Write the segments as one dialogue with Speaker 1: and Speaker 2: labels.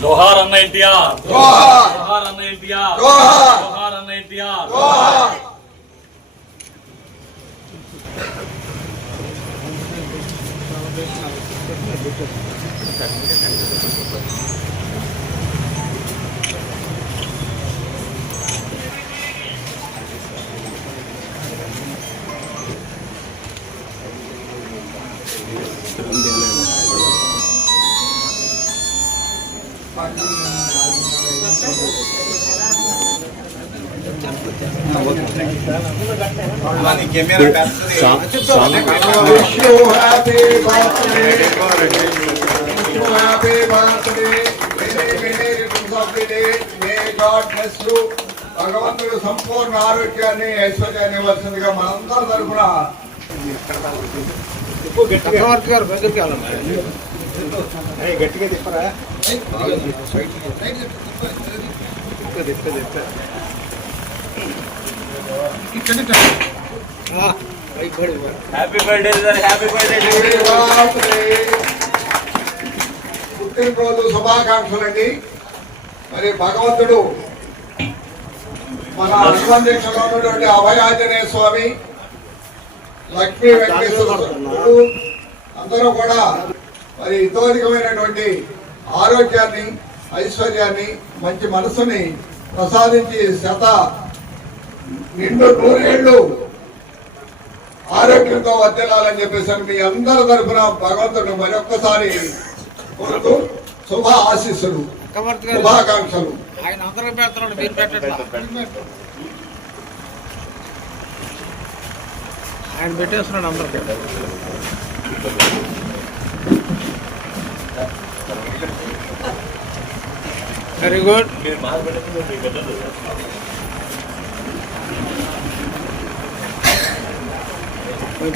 Speaker 1: जोहार अन्न इंडिया जोहार। अन्न इंडिया जोहार। अन्न इंडिया जोहार। భగవంతుడు సంపూర్ణ ఆరోగ్యాన్ని ఐశ్వర్యాన్ని ఇవ్వాల్సిందిగా మనందరి తరఫున
Speaker 2: గట్టిగా తిప్పరా?
Speaker 3: Happy birthday sir happy birthday.
Speaker 1: పుట్టినరోజు శుభాకాంక్షలండి. మరి భగవంతుడు మన అనుబంధించలో ఉన్నటువంటి అభయాంజనేయ స్వామి లక్ష్మీ వెంకటేశ్వర అందరూ కూడా మరి ఇతోధికమైనటువంటి ఆరోగ్యాన్ని ఐశ్వర్యాన్ని మంచి మనసుని ప్రసాదించి శత నిండు నూరేళ్ళు ఆరోగ్యంతో వర్ధిల్లాలని చెప్పేసి మీ అందరి తరఫున భగవంతుడు మరొక్కసారి శుభ ఆశీస్సులు శుభాకాంక్షలు.
Speaker 2: ఆయన అందరం మీరు ఆయన పెట్టేస్తున్నాడు అందరికి. వెరీ గుడ్
Speaker 3: మీరు మాకు పెట్టండి మీకు పెట్టదు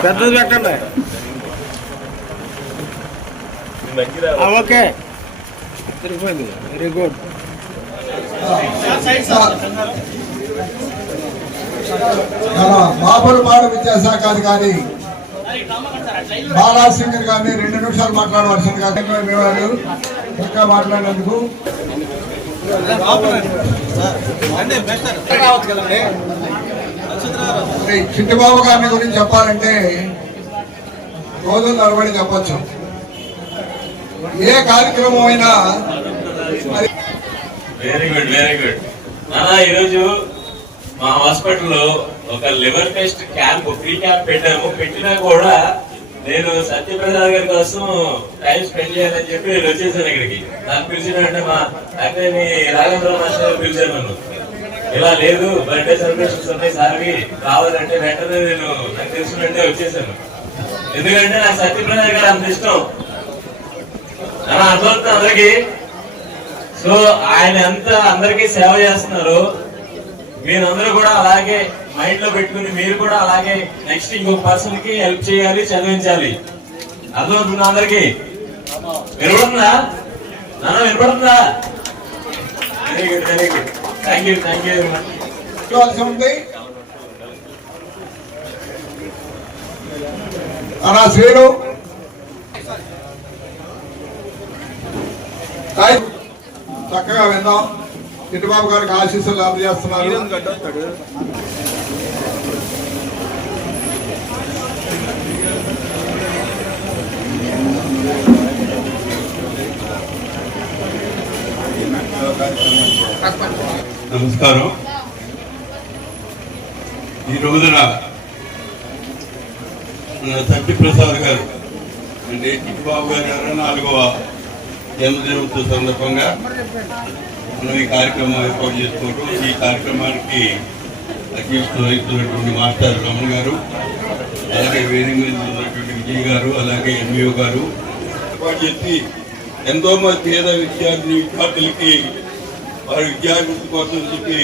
Speaker 2: పెద్దది పెట్టండి
Speaker 3: మీ మంచిది
Speaker 2: ఆ, ఓకే తిరిగిపోయింది వెరీ గుడ్
Speaker 1: మన బాపులపాడు విద్యాశాఖ అధికారి బాలాసింగర్ గారిని రెండు నిమిషాలు మాట్లాడవలసింది కాదు ఇంకా మాట్లాడినందుకు. మరి చిట్టిబాబు గారిని గురించి చెప్పాలంటే రోజు తరబడి చెప్పచ్చు. ఏ కార్యక్రమం అయినా మరి
Speaker 3: వెరీ గుడ్ వెరీ గుడ్ అలా ఈరోజు మా హాస్పిటల్లో ఒక liver test camp free camp పెట్టాము. పెట్టినా కూడా నేను సత్యప్రసాద్ గారి కోసం టైం స్పెండ్ చేయాలని చెప్పి నేను వచ్చేసాను ఇక్కడికి. నాకు పిలిచినంటే మా అంటే మీ రాఘవరావు మాస్టర్ పిలిచాను నన్ను. ఇలా లేదు బర్త్డే సెలబ్రేషన్స్ ఉన్నాయి సార్వి కావాలంటే వెంటనే నేను నాకు తెలిసినట్టే వచ్చేసాను. ఎందుకంటే నాకు సత్యప్రసాద్ గారు అంత ఇష్టం. అలా అర్థమవుతుంది అందరికీ. సో ఆయన ఎంత అందరికీ సేవ చేస్తున్నారు మీరందరూ కూడా అలాగే మైండ్లో పెట్టుకుని మీరు కూడా అలాగే నెక్స్ట్ ఇంకొక పర్సన్కి హెల్ప్ చేయాలి చదివించాలి. అర్థమవుతుందా అందరికి? వినపడుతుందా? నాన్న వినపడుతుందా? Very good very good thank you thank you very much
Speaker 1: అలా శ్రీను చక్కగా విందాం. చిట్టుబాబు గారికి ఆశీస్సులు అందజేస్తున్నారు.
Speaker 4: నమస్కారం. ఈ రోజున మన సత్యప్రసాద్ గారు అంటే చిట్టుబాబు గారి ఇరవై నాలుగవ జన్మదినోత్సవ సందర్భంగా మనం ఈ కార్యక్రమం ఏర్పాటు చేసుకోవటం ఈ కార్యక్రమానికి అధ్యక్షత వహిస్తున్నటువంటి మాస్టర్ రమణ గారు అలాగే వేదిక మీద ఉన్నటువంటి విజయ్ గారు అలాగే ఎంఈఓ గారు. ఏర్పాటు చేసి ఎంతో మంది పేద విద్యార్థి విద్యార్థులకి వారి విద్యాభివృద్ధి కోసం చెప్పి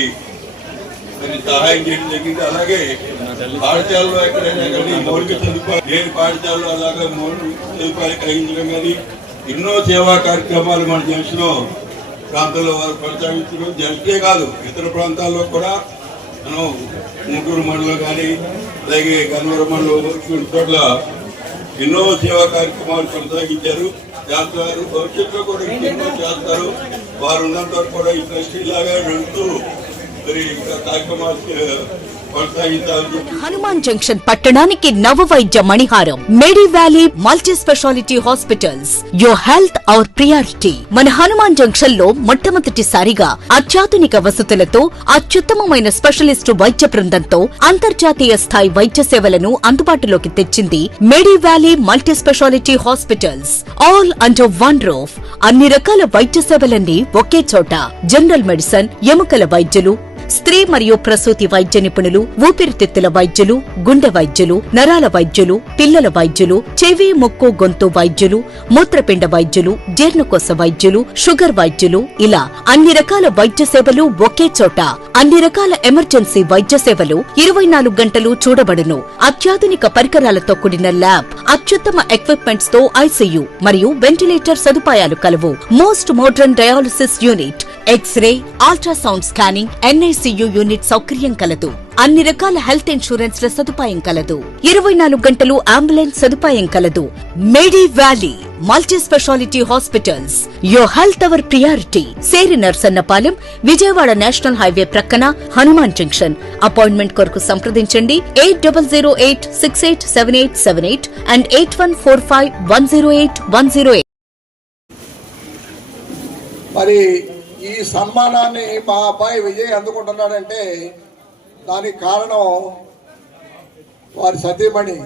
Speaker 4: మరి సహాయం చేయడం జరిగింది. అలాగే పాఠశాలలో ఎక్కడైనా కానీ మౌలిక సదుపాయాలు లేని పాఠశాలలో అలాగే మౌలిక సదుపాయాలు కలిగించడం కానీ ఎన్నో సేవా కార్యక్రమాలు మన దేశంలో ప్రాంతంలో వారు కొనసాగించడం జంక్షనే కాదు. ఇతర ప్రాంతాల్లో కూడా మనం ముగ్గురు మండలం కానీ అలాగే గన్నవరం మండలం చోట్ల ఎన్నో సేవా కార్యక్రమాలు కొనసాగించారు. చేస్తారు. భవిష్యత్తులో కూడా ఎన్నో చేస్తారు. వారు ఉన్నంత వరకు కూడా ఈ ట్రస్టీ లాగా వెళ్తూ మరి కార్యక్రమాలు
Speaker 5: హనుమాన్ జంక్షన్ పట్టణానికి నవ వైద్య మణిహారం Medi valley multi speciality hospitals. Your health our priority మన హనుమాన్ జంక్షన్లో మొట్టమొదటిసారిగా అత్యాధునిక వసతులతో అత్యుత్తమమైన స్పెషలిస్టు వైద్య బృందంతో అంతర్జాతీయ స్థాయి వైద్య సేవలను అందుబాటులోకి తెచ్చింది Medi valley multi speciality hospitals. All under one roof అన్ని రకాల వైద్య సేవలన్నీ ఒకే చోట. జనరల్ మెడిసిన్ ఎముకల వైద్యులు స్త్రీ మరియు ప్రసూతి వైద్య నిపుణులు ఊపిరితిత్తుల వైద్యులు గుండె వైద్యులు నరాల వైద్యులు పిల్లల వైద్యులు చెవి ముక్కు గొంతు వైద్యులు మూత్రపిండ వైద్యులు జీర్ణకోశ వైద్యులు షుగర్ వైద్యులు ఇలా అన్ని రకాల వైద్య సేవలు ఒకే చోట. అన్ని రకాల ఎమర్జెన్సీ వైద్య సేవలు ఇరవై నాలుగు గంటలు చూడబడును. అత్యాధునిక పరికరాలతో కూడిన ల్యాబ్ అత్యుత్తమ ఎక్విప్మెంట్స్తో ఐసీయూ మరియు వెంటిలేటర్ సదుపాయాలు కలవు. Most modern dialysis unit X ray ultrasound scanning NICU unit సౌకర్యం కలదు. అన్ని రకాల హెల్త్ ఇన్సూరెన్స్ ల సదుపాయం కలదు. ఇరవై నాలుగు గంటలు అంబులెన్స్ సదుపాయం కలదు. Medi valley multi speciality hospitals your health our priority సేరి నర్సన్నపాలెం విజయవాడ నేషనల్ హైవే ప్రక్కన హనుమాన్ జంక్షన్ అపాయింట్మెంట్ కొరకు సంప్రదించండి. Eight double zero eight six eight seven eight seven eight and eight one four five one zero eight one zero eight
Speaker 1: మరి ఈ సన్మానాన్ని మా అబ్బాయి విజయ్ అందుకుంటున్నాడంటే దానికి కారణం వారి సతీమణి.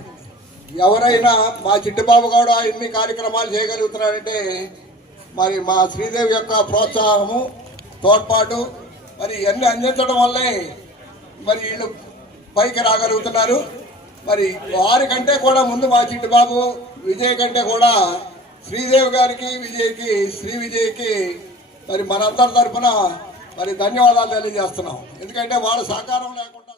Speaker 1: ఎవరైనా మా చిట్టుబాబు కూడా ఇన్ని కార్యక్రమాలు చేయగలుగుతున్నాడంటే మరి మా శ్రీదేవి యొక్క ప్రోత్సాహము తోడ్పాటు మరి ఇవన్నీ అందించడం వల్లే మరి వీళ్ళు పైకి రాగలుగుతున్నారు. మరి వారి కంటే కూడా ముందు మా చిట్టుబాబు విజయ్ కంటే కూడా శ్రీదేవి గారికి విజయ్కి శ్రీ విజయ్కి మరి మనందరి తరఫున మరి ధన్యవాదాలు తెలియజేస్తున్నాం. ఎందుకంటే వాళ్ళ సహకారం లేకుండా